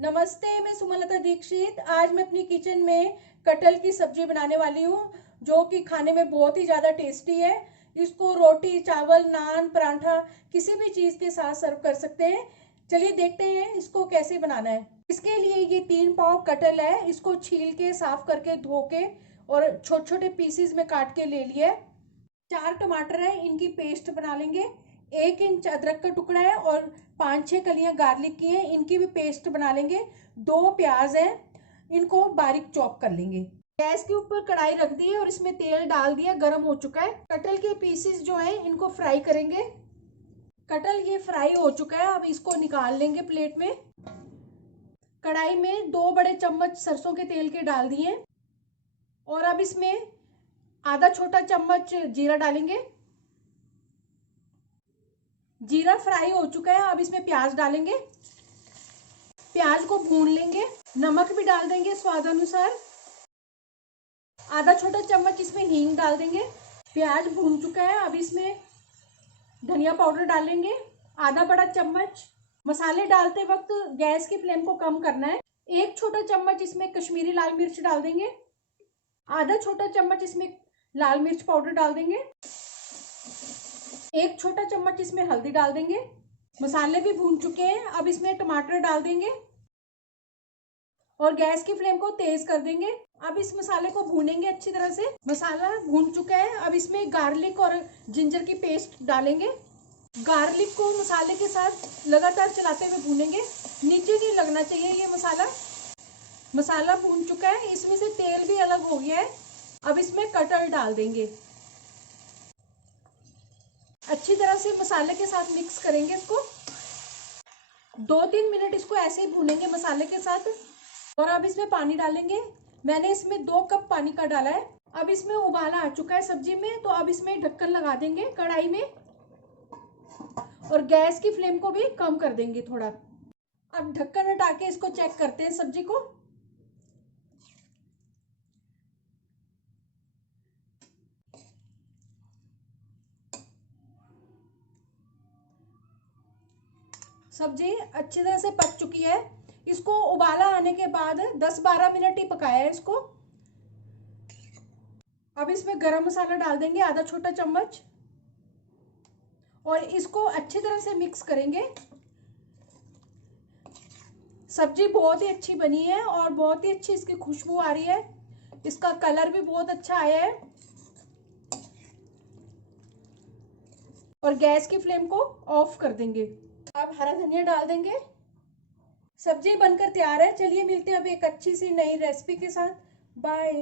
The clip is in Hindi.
नमस्ते, मैं सुमलता दीक्षित। आज मैं अपनी किचन में कटहल की सब्जी बनाने वाली हूँ, जो कि खाने में बहुत ही ज़्यादा टेस्टी है। इसको रोटी, चावल, नान, पराठा किसी भी चीज़ के साथ सर्व कर सकते हैं। चलिए देखते हैं इसको कैसे बनाना है। इसके लिए ये 3 पाव कटहल है। इसको छील के, साफ करके, धो के और छोटे छोटे पीसीज में काट के ले लिया है। 4 टमाटर है, इनकी पेस्ट बना लेंगे। 1 इंच अदरक का टुकड़ा है और 5-6 कलियां गार्लिक की हैं, इनकी भी पेस्ट बना लेंगे। 2 प्याज है, इनको बारीक चॉप कर लेंगे। गैस के ऊपर कढ़ाई रख दी है और इसमें तेल डाल दिया, गर्म हो चुका है। कटहल के पीसेस जो हैं इनको फ्राई करेंगे। कटहल ये फ्राई हो चुका है, अब इसको निकाल लेंगे प्लेट में। कढ़ाई में 2 बड़े चम्मच सरसों के तेल के डाल दिए और अब इसमें आधा छोटा चम्मच जीरा डालेंगे। जीरा फ्राई हो चुका है, अब इसमें प्याज डालेंगे। प्याज को भून लेंगे। नमक भी डाल देंगे स्वाद अनुसार। आधा छोटा चम्मच इसमें हींग डाल देंगे। प्याज भून चुका है, अब इसमें धनिया पाउडर डालेंगे, आधा बड़ा चम्मच। मसाले डालते वक्त गैस की फ्लेम को कम करना है। 1 छोटा चम्मच इसमें कश्मीरी लाल मिर्च डाल देंगे। आधा छोटा चम्मच इसमें लाल मिर्च पाउडर डाल देंगे। 1 छोटा चम्मच इसमें हल्दी डाल देंगे। मसाले भी भून चुके हैं, अब इसमें टमाटर डाल देंगे और गैस की फ्लेम को तेज कर देंगे। अब इस मसाले को भूनेंगे अच्छी तरह से। मसाला भून चुका है, अब इसमें गार्लिक और जिंजर की पेस्ट डालेंगे। गार्लिक को मसाले के साथ लगातार चलाते हुए भूनेंगे, नीचे नहीं लगना चाहिए ये मसाला। मसाला भून चुका है, इसमें से तेल भी अलग हो गया है। अब इसमें कटहल डाल देंगे। अच्छी तरह से मसाले के साथ मिक्स करेंगे इसको। 2-3 मिनट इसको ऐसे ही भूनेंगे मसाले के साथ। और अब इसमें पानी डालेंगे। मैंने इसमें 2 कप पानी का डाला है। अब इसमें उबाला आ चुका है सब्जी में, तो अब इसमें ढक्कन लगा देंगे कढ़ाई में और गैस की फ्लेम को भी कम कर देंगे थोड़ा। अब ढक्कन हटा के इसको चेक करते हैं सब्जी को। सब्जी अच्छी तरह से पक चुकी है। इसको उबाला आने के बाद 10-12 मिनट ही पकाया है इसको। अब इसमें गरम मसाला डाल देंगे, आधा छोटा चम्मच, और इसको अच्छी तरह से मिक्स करेंगे। सब्जी बहुत ही अच्छी बनी है और बहुत ही अच्छी इसकी खुशबू आ रही है। इसका कलर भी बहुत अच्छा आया है। और गैस की फ्लेम को ऑफ कर देंगे। अब हरा धनिया डाल देंगे। सब्जी बनकर तैयार है। चलिए मिलते हैं अब एक अच्छी सी नई रेसिपी के साथ। बाय।